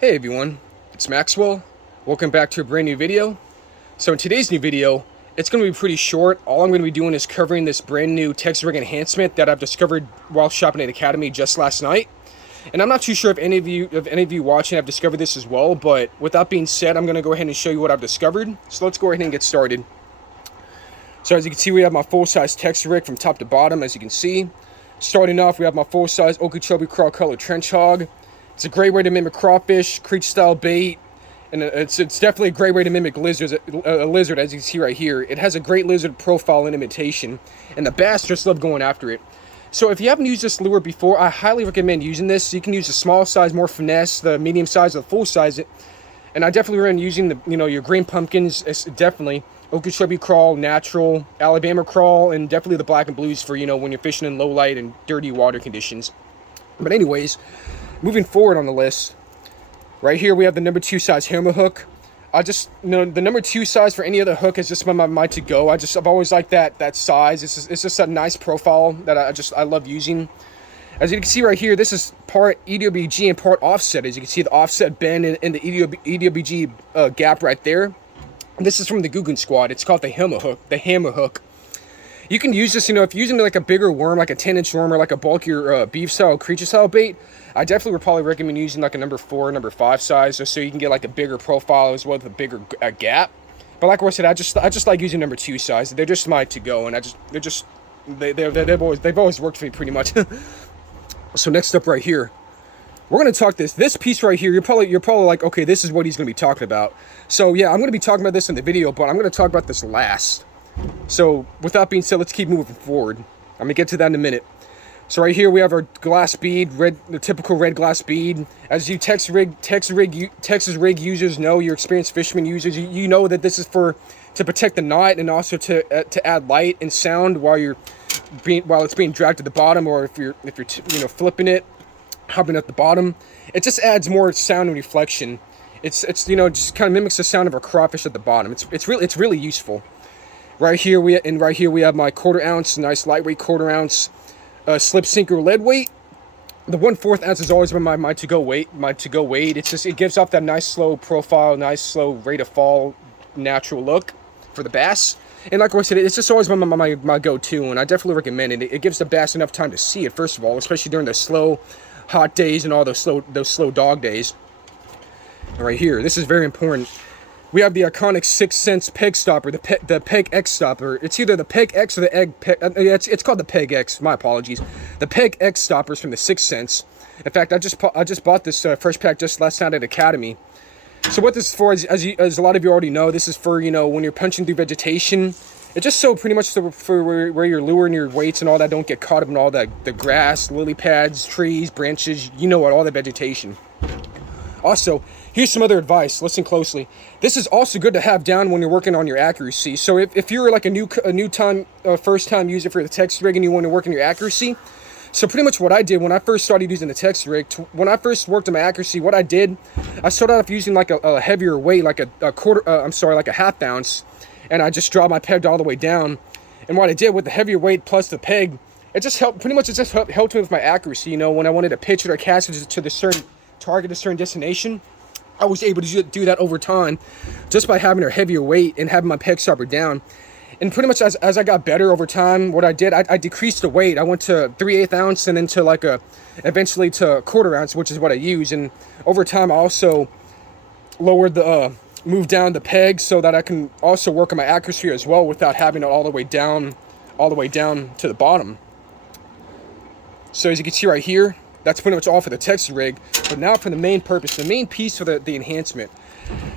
Hey everyone, it's Maxwell. Welcome back to a brand new video. So in today's new video, it's going to be pretty short. All I'm going to be doing is covering this brand new text rig enhancement that I've discovered while shopping at Academy just last night. And I'm not too sure if any of you watching have discovered this as well, but with that being said, I'm going to go ahead and show you what I've discovered. So let's go ahead and get started. So as you can see, we have my full-size text rig from top to bottom, as you can see. Starting off, we have my full-size Okeechobee Crawl Color Trench Hog. It's a great way to mimic crawfish, creek-style bait, and it's definitely a great way to mimic lizards. A lizard, as you can see right here. It has a great lizard profile and imitation, and the bass just love going after it. So if you haven't used this lure before, I highly recommend using this. You can use the small size, more finesse, the medium size, the full size. And I definitely recommend using the your green pumpkins. It's definitely Okeechobee Crawl, natural, Alabama Crawl, and definitely the black and blues for when you're fishing in low light and dirty water conditions. But anyways, moving forward on the list, right here we have the number 2 size hammer hook. I just the number 2 size for any other hook has just been my to go. I've always liked that size. It's just a nice profile that I love using. As you can see right here, this is part EWG and part offset. As you can see, the offset bend in the EWG gap right there. And this is from the Guggen Squad. It's called the hammer hook. The hammer hook. You can use this, if you're using like a bigger worm, like a 10-inch worm, or like a bulkier beef style, creature style bait. I definitely would probably recommend using like a number 4, number 5 size, just so you can get like a bigger profile as well with a bigger gap. But like I said, I just like using number 2 size. They're just my to go, and they've always worked for me pretty much. So next up right here, we're gonna talk this piece right here. You're probably like, okay, this is what he's gonna be talking about. So yeah, I'm gonna be talking about this in the video, but I'm gonna talk about this last. So with that being said, let's keep moving forward. I'm gonna get to that in a minute. So right here we have our glass bead, the typical red glass bead. As you Texas rig users know, your experienced fisherman users, you know that this is to protect the knot and also to add light and sound while it's being dragged to the bottom, or if you're flipping it, hopping at the bottom. It just adds more sound and reflection. It's just kind of mimics the sound of a crawfish at the bottom. It's really useful. Right here we have my 1/4 ounce, nice lightweight 1/4 ounce slip sinker lead weight. The 1/4 ounce has always been my to go weight. It gives off that nice slow profile, nice slow rate of fall, natural look for the bass. And like I said, it's just always been my go-to, and I definitely recommend it. It gives the bass enough time to see it, first of all, especially during the slow, hot days and all those slow dog days. And right here, this is very important. We have the iconic 6th Sense peg stopper, the Peg X stopper. It's either the Peg X or the Egg Peg. It's called the Peg X. My apologies. The Peg X stoppers from the 6th Sense. In fact, I just bought this fresh pack just last night at Academy. So what this is for, as a lot of you already know, this is for when you're punching through vegetation. It's just so pretty much for where your lure and your weights and all that don't get caught up in all the grass, lily pads, trees, branches. All the vegetation. Also, here's some other advice. Listen closely. This is also good to have down when you're working on your accuracy. So if you're like a first time user for the text rig and you want to work on your accuracy, so pretty much what I did when I first started using the text rig, when I first worked on my accuracy, what I did, I started off using like a heavier weight, like like a 1/2 ounce, and I just dropped my peg all the way down. And what I did with the heavier weight plus the peg, it just helped me with my accuracy. When I wanted to pitch it or cast it to the certain target, a certain destination, I was able to do that over time just by having a heavier weight and having my peg stopper down. And pretty much as I got better over time, what I did, I decreased the weight. I went to 3/8 ounce and then to eventually to 1/4 ounce, which is what I use. And over time, I also lowered moved down the peg so that I can also work on my accuracy as well without having it all the way down to the bottom. So as you can see right here, that's pretty much all for the text rig. But now for the main purpose, the main piece for the enhancement.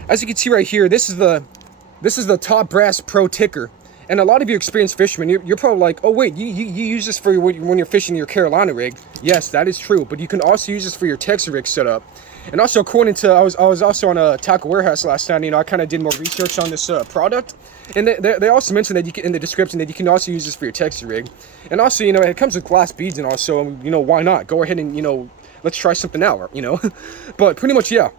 As you can see right here, this is the Top Brass Pro Ticker. And a lot of you experienced fishermen, you're probably like, oh wait, you use this for when you're fishing your Carolina rig. Yes, that is true. But you can also use this for your text rig setup. And also, according to, I was also on a Tackle Warehouse last night. I kind of did more research on this product, and they also mentioned that you can, in the description, that you can also use this for your texture rig. And also, it comes with glass beads, and also, why not? Go ahead and let's try something out, But pretty much, yeah.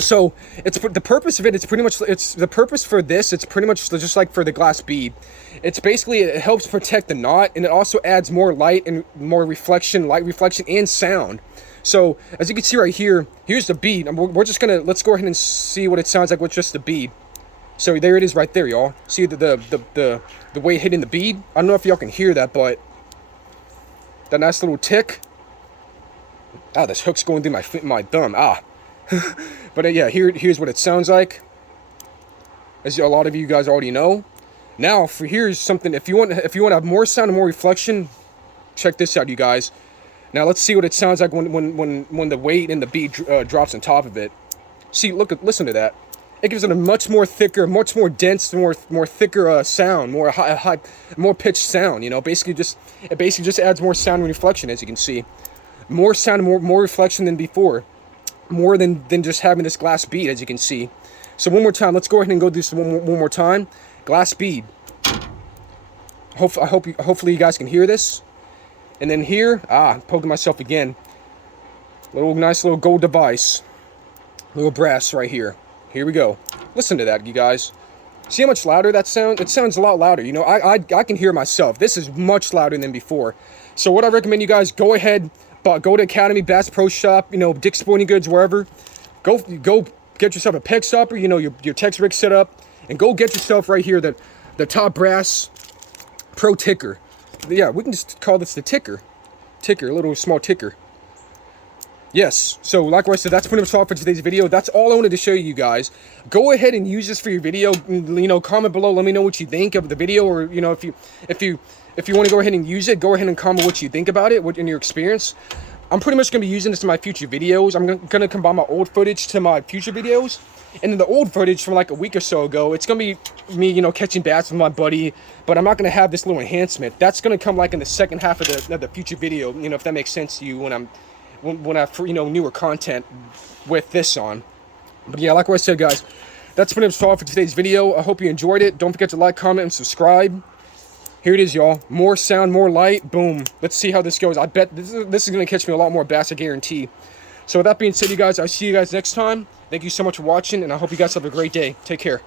So it's the purpose of it. It's the purpose for this. It's pretty much just like for the glass bead. It's basically, it helps protect the knot, and it also adds more light and more light reflection and sound So as you can see right here, here's the bead. And we're just gonna, let's go ahead and see what it sounds like with just the bead. So there it is right there, y'all. See the way it hitting the bead? I don't know if y'all can hear that, but that nice little tick. Ah, this hook's going through my thumb. Ah. But yeah, here's what it sounds like. As a lot of you guys already know. Now, here's something. If you want to have more sound and more reflection, check this out, you guys. Now let's see what it sounds like when the weight and the beat drops on top of it. See, listen to that. It gives it a much more thicker, much more dense, more thicker sound, more high, more pitched sound. You know, it basically just adds more sound and reflection, as you can see. More sound, more reflection than before. More than just having this glass bead, as you can see. So one more time, let's go ahead and go do this one more time. Glass bead. Hopefully you guys can hear this. And then here, poking myself again. Nice little gold device. Little brass right here. Here we go. Listen to that, you guys. See how much louder that sounds? It sounds a lot louder. You know, I can hear myself. This is much louder than before. So what I recommend you guys, go ahead, go to Academy, Bass Pro Shop, you know, Dick's Sporting Goods, wherever. Go get yourself a peg stopper, you know, your Tex rig set up, and go get yourself right here the top brass pro ticker. Yeah, we can just call this the ticker, a little small ticker. Yes, so like I said, that's pretty much all for today's video. That's all I wanted to show you guys. Go ahead and use this for your video. You know, comment below, let me know what you think of the video, or you know, if you want to go ahead and use it, go ahead and comment what you think about it, what in your experience. I'm pretty much going to be using this in my future videos. I'm going to combine my old footage to my future videos. And then the old footage from like a week or so ago, it's going to be me, you know, catching bass with my buddy. But I'm not going to have this little enhancement. That's going to come like in the second half of the future video, you know, if that makes sense to you, when I have, you know, newer content with this on. But yeah, like what I said, guys, that's pretty much all for today's video. I hope you enjoyed it. Don't forget to like, comment, and subscribe. Here it is, y'all. More sound, more light. Boom. Let's see how this goes. I bet this is going to catch me a lot more bass, I guarantee. So with that being said, you guys, I'll see you guys next time. Thank you so much for watching, and I hope you guys have a great day. Take care.